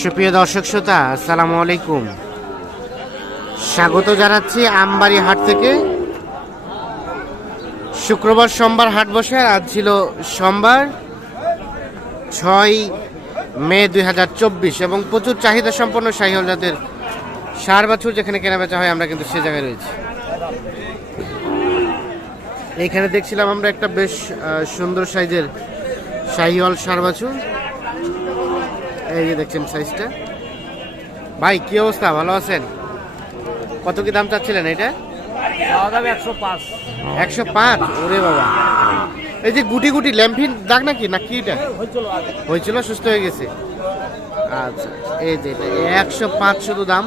সুপ্রিয় দর্শক শ্রোতা, আসসালামু আলাইকুম। স্বাগত জানাচ্ছি আমবাড়ি হাট থেকে। শুক্রবার সোমবার হাট বসে আজ ছিল সোমবার ছয় মে দুই হাজার চব্বিশ, এবং প্রচুর চাহিদা সম্পন্ন শাহিওয়াল জাতের সার বাছুর যেখানে কেনাবেচা হয়, আমরা কিন্তু সে জায়গায় রয়েছি। এইখানে দেখছিলাম আমরা একটা বেশ সুন্দর সাইজের শাহিওয়াল সার বাছুর এই যে দেখছেন সাইজটা ভাই কি অবস্থা? ভালো আছেন? কত কি দাম চাচ্ছিলেন এটা? একশো পাঁচ। একশো পাঁচ? ওরে বাবা। এই যে গুটি গুটি ল্যাম্পিন দাগ নাকি? না কি এটা? হয়েছিল সুস্থ হয়ে গেছে। আচ্ছা এই যে এটা। একশো পাঁচ শুধু দাম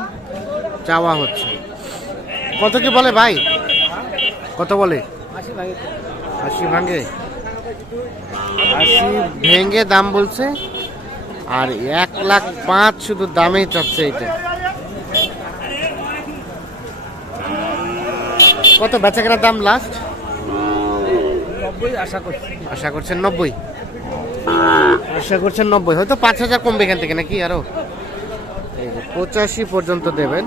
চাওয়া হচ্ছে। কত কি বলে ভাই? কত বলে? আশি ভাঙে। আশি ভেঙে দাম বলছে? আর এক লাখ পাঁচ শুধু দামেই চাচ্ছে এটা কত বেচা কেনার দাম লাস্ট আশা করছি। আশা করছেন নব্বই? আশা করছেন নব্বই। হয়তো পাঁচ হাজার কমবে এখান থেকে নাকি আরও? পঁচাশি পর্যন্ত দেবেন।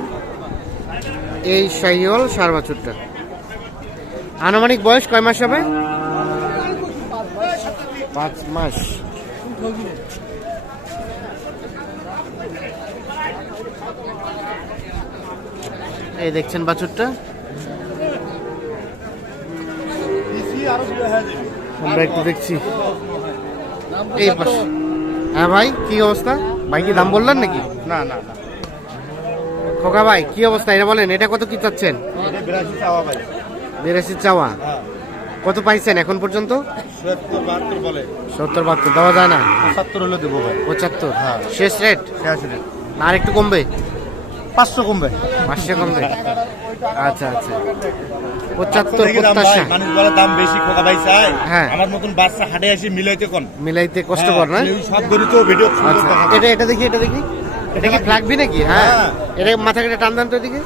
এই শাহিওয়াল সার বাছুরটা আনুমানিক বয়স কয় মাস হবে? পাঁচ মাস। এই দেখছেন বাছুরটা? আমরা একটু দেখছি। এই পাশে। হ্যাঁ ভাই কি অবস্থা? ভাই কি দাম বললেন নাকি? না না খোকা ভাই কি অবস্থা? এটা বলেন এটা কত কি চাচ্ছেন? বিরাশি চাওয়া হ্যাঁ। কত পাইছেন এখন পর্যন্ত? সত্তর বাহাত্তর দেওয়া যায় না? পঁচাত্তর হলে দেবো ভাই। পঁচাত্তর। হ্যাঁ। শেষ রেট? রেট। আর একটু কমবে? পাঁচশো কমবে। পাঁচশো কমবে? আচ্ছা আচ্ছা। পঁচাত্তর প্রত্যাশা। মানুষ বলে দাম বেশি খোকা ভাই চাই হ্যাঁ। আমার মতন বাচ্চা হাটে এসে মিলাইতে কোন? মিলাইতে কষ্টকর না? এই সব গরু তো ভিডিও আচ্ছা। এটা এটা দেখি এটা দেখি। এটা কি ফ্লাগবি নাকি? হ্যাঁ। হ্যাঁ। এটা মাথা কেটে টান দেন তো এদিকে।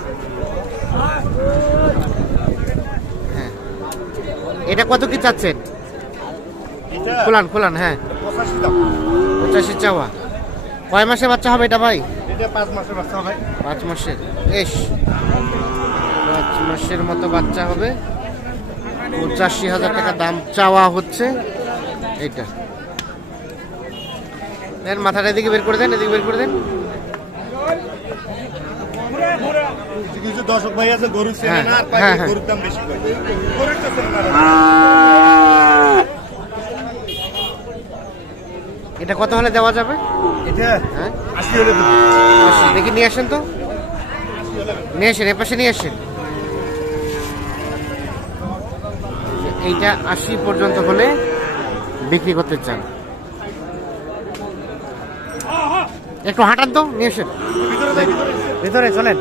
হ্যাঁ। এটা কত কি চাচ্ছেন? খোলান খোলান হ্যাঁ। পঁচাশি চাওয়া। কয় মাসে বাচ্চা হবে এটা ভাই? পাঁচ মাসের বাচ্চা ভাই পাঁচ মাসের? এস পাঁচ মাসের মতো বাচ্চা হবে। পঁচাশি হাজার টাকা দাম চাওয়া হচ্ছে। এটা দেন মাথাটা এদিকে বের করে দেন এদিকে বের করে দেন। দর্শক ভাই আছে গরু হ্যাঁ, না আর হ্যাঁ, হ্যাঁ। গরুর দাম বেশি এটা কত হলে দেওয়া যাবে? এটা হ্যাঁ? আশি হলে আসুন, দেখি নিয়ে আসেন তো। নিয়ে আসেন এ পাশে নিয়ে আসেন। এইটা আশি পর্যন্ত হলে বিক্রি করতে চান। একটু হাঁটান তো নিয়ে আসেন। ভিতরে চলেন।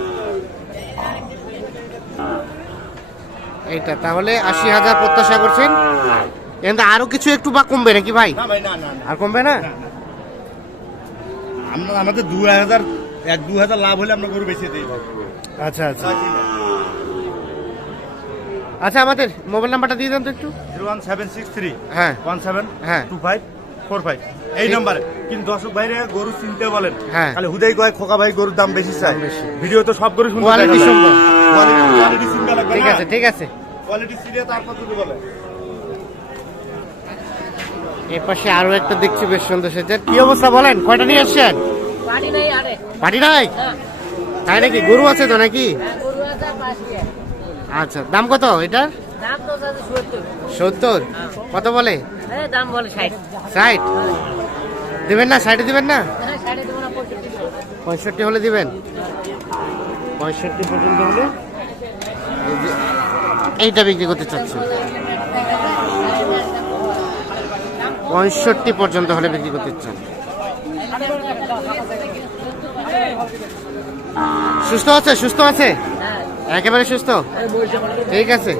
এইটা তাহলে আশি হাজার প্রত্যাশা করছেন। কিন্তু আরও কিছু একটু বা কমবে নাকি ভাই? আর কমবে না। আমরা আমাদের দু হাজার এক দু হাজার লাভ হলে আমরা গরু বেঁচে দিই আচ্ছা আচ্ছা। আচ্ছা আমাদের মোবাইল নাম্বারটা দিয়ে দেন তো একটু। Zero one seven six three. হ্যাঁ। ওয়ান সেভেন হ্যাঁ। Two five four five. এই নাম্বারে। কিন্তু দর্শক ভাইরে গরু চিনতে বলেন। হ্যাঁ। খালি হুদাই কয় খোকা ভাই গরুর দাম বেশি চাই বেশি। ভিডিও তো সব গরু শুনতে। কোয়ালিটি লাগবে ঠিক আছে ঠিক আছে। কোয়ালিটি সিরিয়া তারপর যদি বলে। এ পাশে আরও একটা দেখছি বেশ সুন্দর সেটা কি অবস্থা বলেন? কয়টা নিয়ে আসছেন? পানি নেই আরে। পাটি নাই? তাই নাকি? গরু আছে তো নাকি? পাঁচটি আচ্ছা দাম কত এটার? সত্তর। সত্তর? কত বলে? হ্যাঁ দাম বলে ষাট। দিবেন না? ষাটে দিবেন হ্যাঁ না পঁয়ষট্টি হলে দিবেন? পঁয়ষট্টি পর্যন্ত হলে? এইটা বিক্রি করতে চাচ্ছি পঁয়ষট্টি পর্যন্ত হলে বিক্রি করতে চান সুস্থ আছে সুস্থ আছে? একেবারে সুস্থ? ঠিক আছে।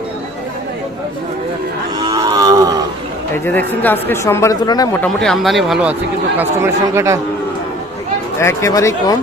এই যে দেখছেন যে আজকে সোমবারের তুলনায় মোটামুটি আমদানি ভালো আছে, কিন্তু কাস্টমারের সংখ্যাটা একেবারেই কম।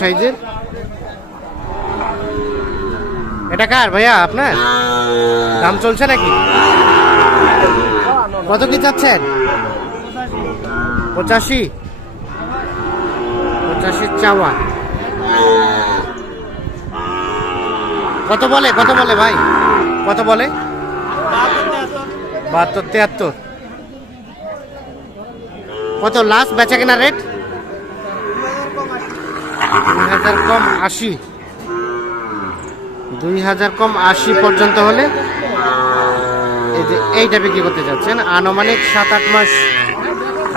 সাইজের? এটা কার ভাইয়া আপনার? দাম চলছে নাকি? কত কি চাচ্ছেন? পঁচাশি। পঁচাশি চাওয়া। কত বলে? কত বলে ভাই? কত বলে? বাহাত্তর, তিয়াত্তর। কত লাস্ট বেচা কেনা রেট দুই হাজার কম আশি। দুই হাজার কম আশি পর্যন্ত হলে এই যে এইটা বিক্রি করতে যাচ্ছেন। আনুমানিক সাত আট মাস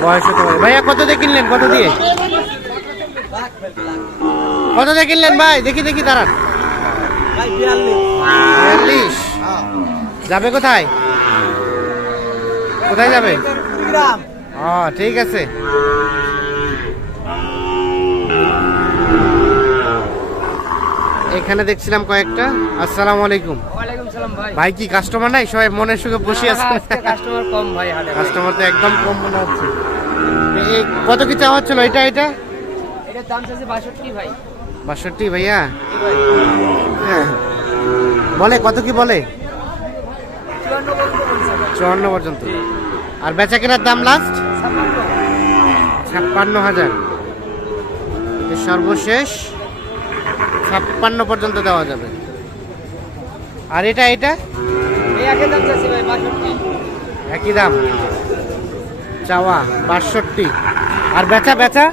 বয়স হতে পারে। ভাইয়া কত দিয়ে কিনলেন? কত দিয়ে? কত দিয়ে কিনলেন ভাই? দেখি দেখি দাঁড়ান। বিয়াল্লিশ। যাবে কোথায়? কোথায় যাবে? ও ঠিক আছে। এখানে দেখছিলাম কয়েকটা। আসসালামু আলাইকুম। ভাই। কি কাস্টমার নাই? সবাই মনের সুখে বসে আছে। কাস্টমার কম ভাই কাস্টমার তো একদম কম মনে হচ্ছে। কত কি চাওয়া হচ্ছিল? এটা এটা? এটার দাম চাচ্ছে বাষট্টি ভাই। বাষট্টি ভাইয়া? হ্যাঁ। বলে কত কি বলে? চুয়ান্ন পর্যন্ত আর বেচা কেনার দাম লাস্ট ছাপ্পান্ন। হাজার। সর্বশেষ। ছাপ্পান্ন পর্যন্ত দেওয়া যাবে। আর এটা এটা? একই দাম চাওয়া বাষট্টি। আর বেচা বেচা?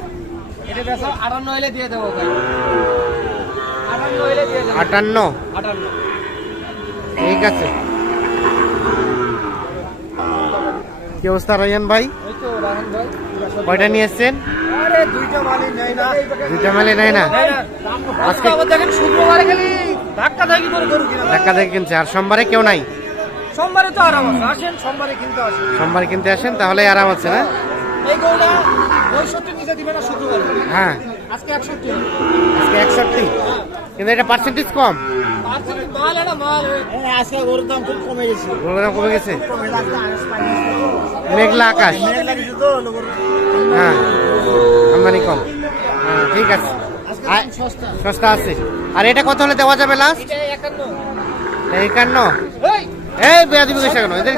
আটান্ন ঠিক আছে। কি অবস্থা রায়ান ভাই কয়টা নিয়ে এসছেন? দুইটা মালই নেই না। দুইটা মেলে নেয় না? আজকে আবার দেখেন শুক্রবারে খালি ধাক্কা ধাক্কি করে গরু কিনা ধাক্কা থাকি কিনছে। আর সোমবারে কেউ নাই? সোমবারে তো আরাম আছে। আসেন সোমবারে কিনতে আসেন। সোমবারে কিনতে আসেন তাহলে আরাম আছে না? এই গরুটা সত্যি নিচে দিবে না শুক্রবারে? হ্যাঁ। আজকে একষট্টি। আজকে একষট্টি। কিন্তু এটা পার্সেন্টেজ কম। মাল আজকে গরুর দাম খুব কমে গেছে। গরুর দাম কমে গেছে? মেঘলা আকাশ। হ্যাঁ। আমদানি কম। হ্যাঁ ঠিক আছে। আর- সস্তা। আছে। আর এটা কত হলে দেওয়া যাবে লাস্ট এটা একান্ন। এই এই বেয়াদি বলেছে কেন? এদের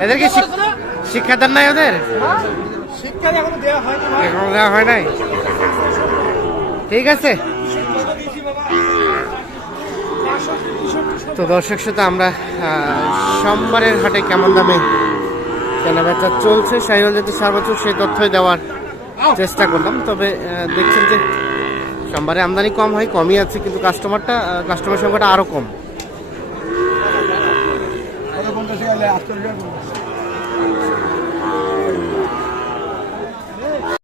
এদের কি শিক- শিক্ষাদান নাই ওদের? শিক্ষা এখনও দেওয়া হয়নি ভাই। এখনও দেওয়া হয় নাই? ঠিক আছে? তো দর্শক সাথে আমরা সোমবারের হাটে কেমন দামে কেনাবেচা চলছে? সাইকেল যাতে সর্বোচ্চ সেই তথ্যই দেওয়ার চেষ্টা করলাম। তবে দেখছেন যে সোমবারে আমদানি কম হয়, কমই আছে, কিন্তু কাস্টমারটা কাস্টমার সংখ্যাটা আরও কম।